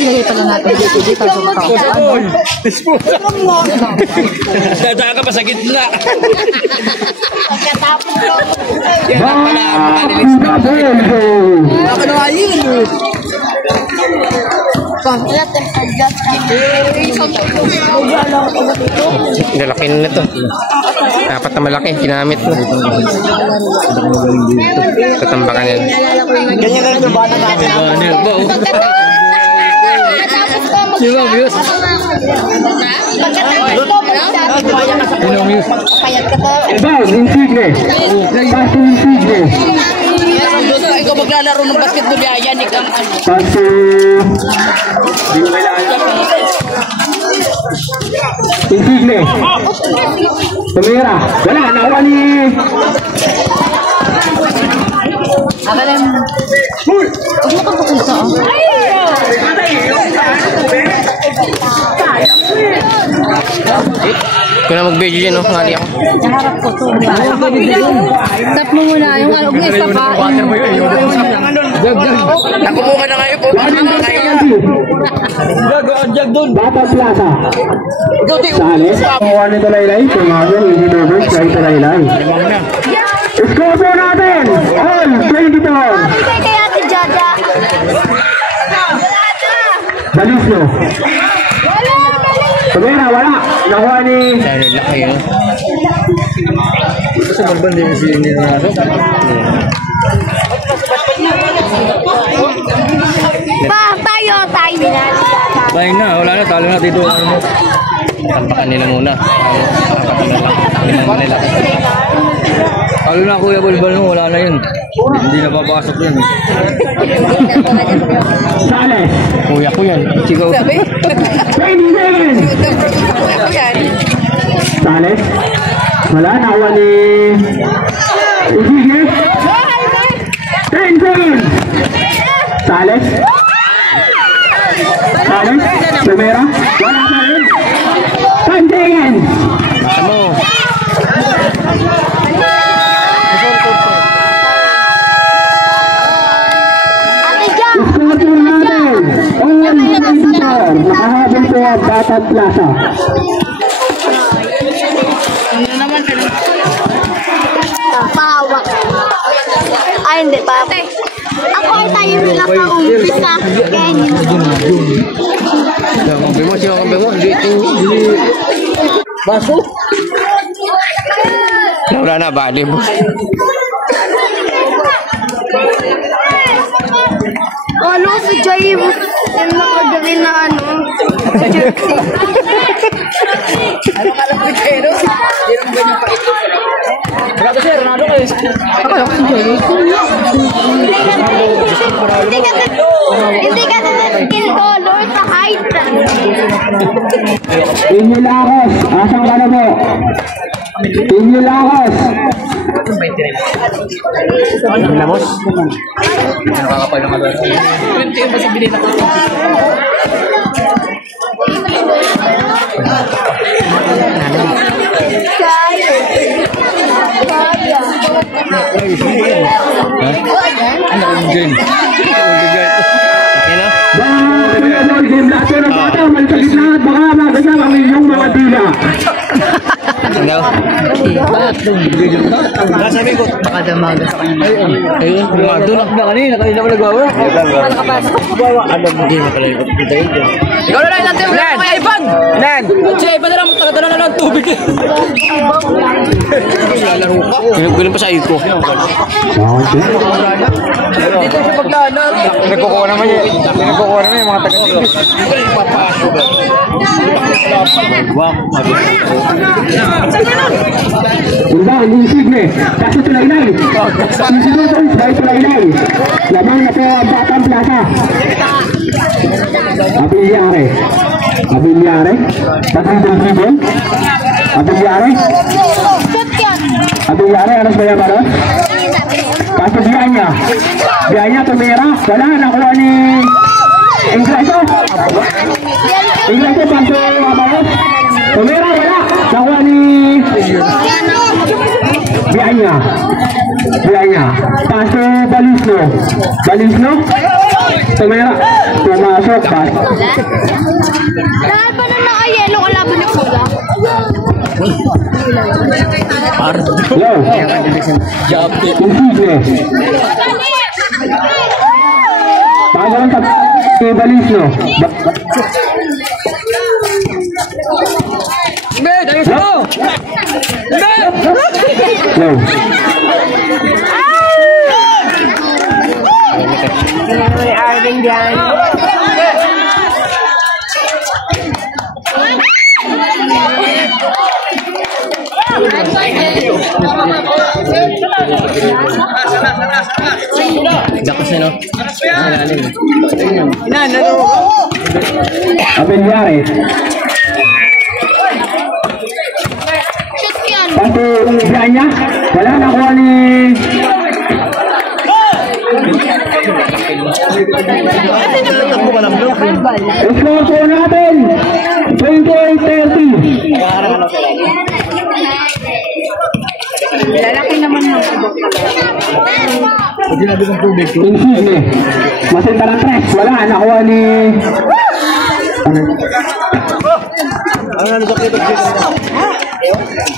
ilagay pala natin dito. Dadaan ka pa sa gitna. Pagkatapos ko. Yan pala ang makalilis na. Ako na ayun. Lalaki na ito. Dapat na malaki. Kinamit mo. Tatambakan yan. Ganyan na yung bata natin. Yung mga views. Payat ka to. Down, insigne. Paso insigne. Ikaw maglalaro ng basketball yan, ikaw ano. Paso. Insigne. Tumira. Wala, nakuha ni... Abalem. Huwag mo ka po isa. Kung na mag-video dyan, no? Ngali ako. Naharap ko to. Tap mo muna. Yung alog na isa pa. Nakupo ka na ngayon po. Bata Plaza. Sales. Kuha nito Laylay. Tumagal. Hindi nervous. Kahit Laylay. Score po natin. All 24. Bigay kay Ate Jaja. Balisno. Tumira, wala. Nakuha ni... Laki yun. Sa balban din si Nino. Tayo na. Bahin na, wala na, talo na dito. Tampakan nila muna. Talo na Kuya Balbal mo, wala na yun. Hindi na papasok yun. Sales. Kuya ko yan. Sigaw. Sales. Wala, nakuha ni... Insigne. 10 seconds. Sales. Sales. Tumira. Wala pa rin. 10 seconds. Basta mo. Score po natin. All 24. Nakahabol po ang Bata Plaza. Pawak. Ay, hindi pa. Ako ay tayo pinaka-umpisa. Ganyan. Kambi mo, siya kambi mo. Baso? Wala na, bali mo. Ano si Jay yung nakagabi na ano? Sa jersey. Ano ka lang ko kayo? Yan ang ganyan pa ito. Wala kasi, Ronaldo kayo. Hindi ka na skin color sa height. Inyo Lacos. Asang ka na po? Inyo Lacos. Lamos? Nakakapal ng alaro. 20 yung masibili na ito. Game. Game lahat ng bata. Malsagit lahat. Baka magagang ang inyong mga dila. Ano? Nasabi ko. Baka damaga sa kanya. Ayun, doon na kanina mo nagawa. Ano mo din na pala yung kita yun. Ikaw na lang natin mo kay Ivan. Nan! Si Ivan na lang, tagadala na lang tubig. Lalaro ka. Pinugunin pa sa iko. Dito siya paglala. Pinagkukuha naman yun. Pinagkukuha naman yung mga taga-dito. Dito rin papasok. Wow. Unda, insigne. Kaso Tulaylay. Insigne, by Tulaylay. Lamang na po ang Batang Plaza. Abiliare. Abiliare. Patridel Dribble. Abiliare. Abiliare, alas ba yan ba doon? Kaso Bianya. Bianya tumira. Wala, nakuha ni... Ingreso. Ingreso, paso Abalos. Tumira, wala. Nakuha ni... Bianya. Bianya. Paso Balisno. Balisno. Tumira. Pumasok. Lahat pa nang naka-yellow kalaban ni Kuya. Yo. Insigne. Bago lang sa ibalis, no? Yo. Jakas na, no? Abenyare. Shoot yan. Pato niya. Wala nakuha ni... Score po natin. 28-30. Lalaki naman ng Insigne. Masinta ng tres. Wala. Nakuha ni...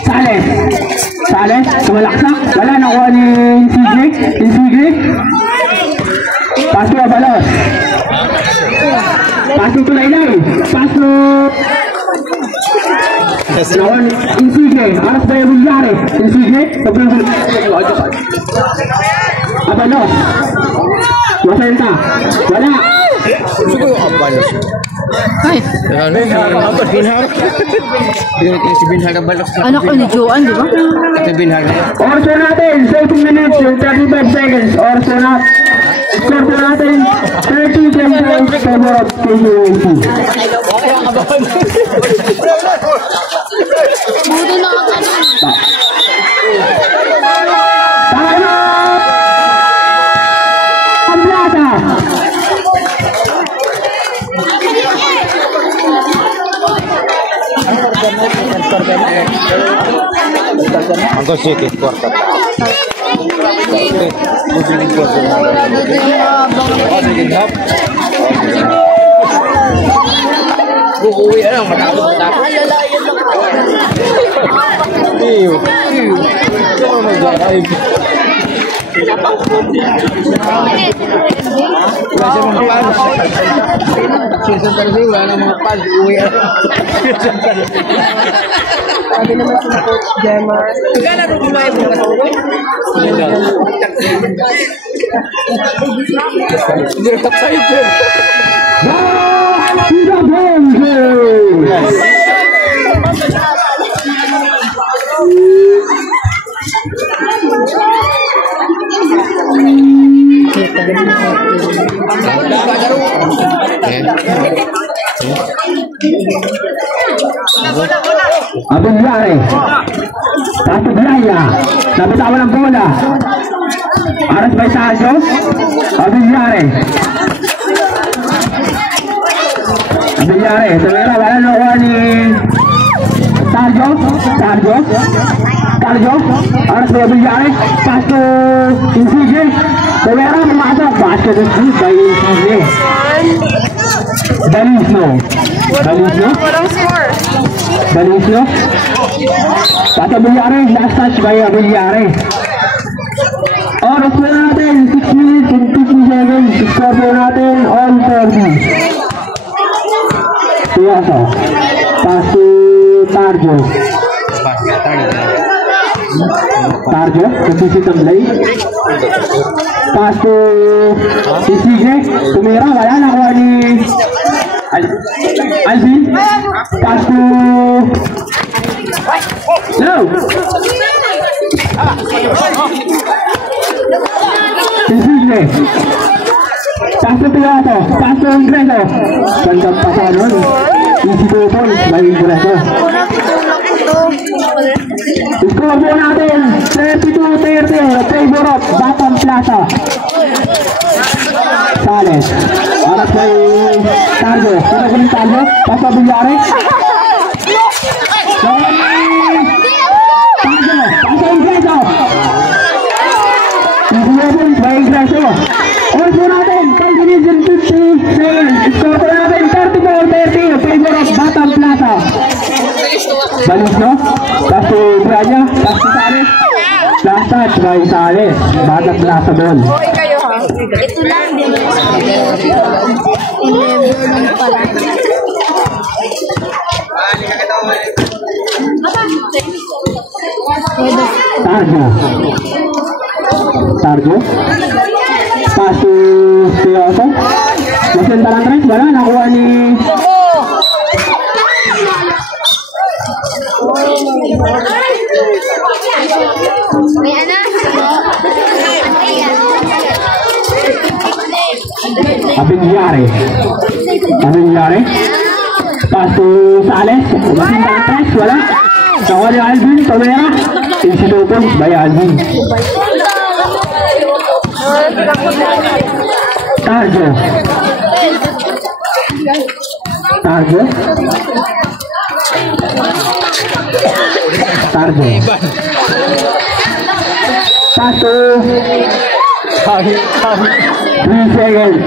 Sales. Sales. Sumalaksak. Wala. Nakuha ni Insigne. Insigne. Paso Abalos. Paso Tulaylay. Paso... Nakuha ni Insigne. Aras ba yung Bulyari? Insigne. Abalos. Masenta. Wala. Ay, Si Binhar na balak sa anak ko ni Joanne, di ba? Ito Binhar na yan. Orso natin, 17 minutes and 35 seconds. Orso na. Score po natin, 30 seconds. Favor of KUAC. Buto na ako. Tayo! Ang plata! Anton City, kwarta. Uuwi na lang, matakot. Iyo. Ito ko mag-drive. Wala siya mga fans. Season talaga wala na mga fans. Uuwi na lang. Sabi naman si Coach Gemma. Kaya na kumain mo ka hindi rin tapside yun. Back to the Broncos! Abenyare. Paso Biaya. Nabitawan ng bola. Aras by Sancho. Abenyare. Abenyare. Tumira. Wala nakuha ni Tarjo. Aras by Abenyare. Paso Insigne. Tumira. Pumasok. Basket is good by Insigne. Dalisno. Walang score. Dalisno. Paso Abenyare. Last touch by Abenyare. Oras po natin, 6 minutes and 50 seconds. Score po natin, all 30. Tuyaso. Paso Tarjo. Tarjo, nagsisitamlay. Paso Insigne. Tumira, wala nakuha ni Alvin. Paso no! Insigne. Paso Tuyaso. Paso Ingreso. Gandang pasa nun. Easy to fall. May Ingreso. Score po natin 32-30. Favor of Batang Plaza. Sales. Harap kay Tarjo. Sino ko ng Tarjo? Paso Bilyare. Tarjo. Paso Ingreso. Easy to fall. May Ingreso. Oras po natin 10 minutes and seconds. Score po natin 34-30 in favor of Batang Plaza. Balis, no? Pass to Branya. Pass to Sales. Last touch by Sales. Batang Plaza ball. Ito lang din. 11 pala. Sarjo. Pass to Pioso. Masin talang tres. Wala. Nakuha ni... May anak. Abinyari. Pass to Sales. Masin talang tres. Wala. Nakuha ni Alvin. Tomera. 22 points by Alvin. Tarjo. Pass to 3 seconds.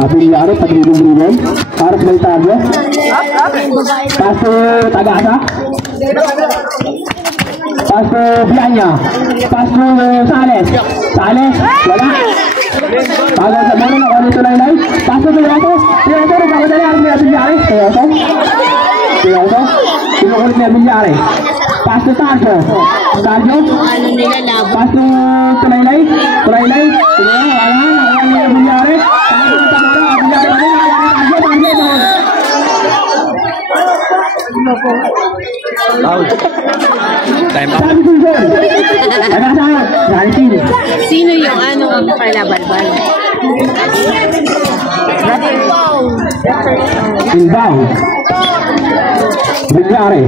Abilyari, pag-ibig-ibig. Harap by Tarjo. Pass to Tagasa. Pass to Bianya. Pass to Sales. Wala. Tagal sa bola, nakuha nito Laylay. Pass to Pioso. Nagkamadali ang Abilyari. Pioso. Sinukulit ni Abilyari. Pass to Tarjo. Pass to Laylay. Wala. Nakuha ni Abilyari. Time up. Sino yung ang kalaban-ban? Inbound. Bilyari.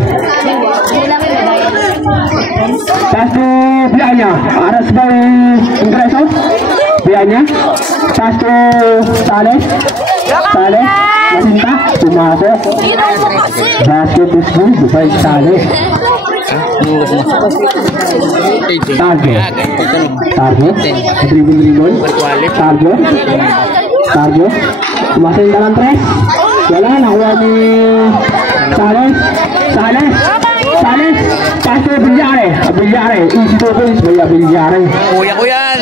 Pass to Bianya. Aras by Ingreso. Bianya. Pass to Sales. Masinta. Pumasok. Basket is good by Sales. Tarjo. Dribble. Tarjo. Masinta ng tres. Wala. Nakuha ni Sales. Pass to Bilyari. Easy to finish by Bilyari. Kuya ko yan.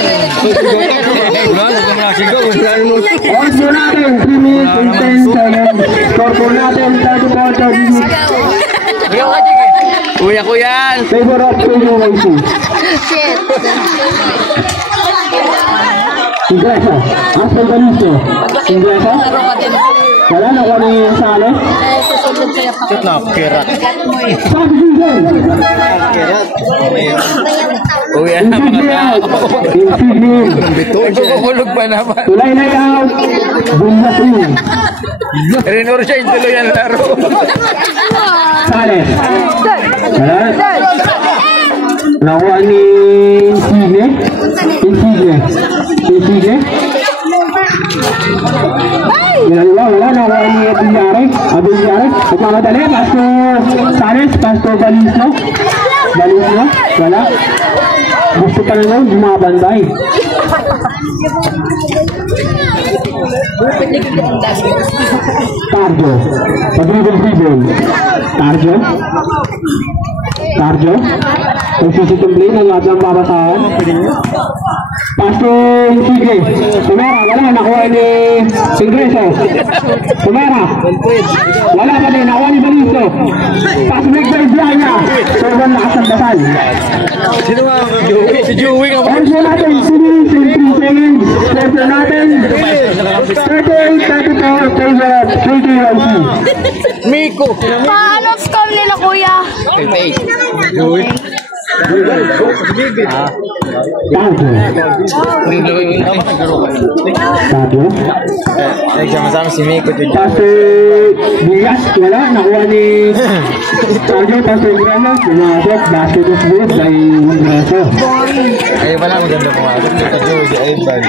Oras mo natin, 3 minutes and 10 seconds. Score po natin, 34-36. Kuya ko yan. Favor of PUYC. Ingreso. Aspen Balisto. Ingreso. Wala, nakuha ni Sales. Shoot na, kirat. Subdivision. Kuya na mga tao. Insigne. Kukulog pa naman. Tulay na out. Bunlasin. Rinor siya yung tuloy ang laro. Sales. Wala. Nakuha ni Insigne. Wala, nakuha ni Abilyari. Nagmamadali. Pass to Sales. Pass to Balisno. Wala. Gusto pa na bumabantay. Tarjo. Pag-dribble. Tarjo. Nagsisitong play ng lahat ng babataan. Pass to Insigne. Tumera. Wala. Nakuha ni Ingreso. Tumera. Wala pa din. Nakuha ni Balisto. Pass break by Bianya. Sobrang lakas ng dasal. Sino nga? Si Joey nga ba? Oras mo natin, 3 seconds. Score natin, 38-34, favor of KKYC. Miko. Paano score nila, kuya? 38. Joey. Tato. Nagsama-sama si Miko. Tato. Bigas, wala. Nakuha ni Tarjo. Tato Ingreso. Pumasok. Basket is good by Ingreso. Ay, wala maganda pumasok. Ito Joey, si Ivan.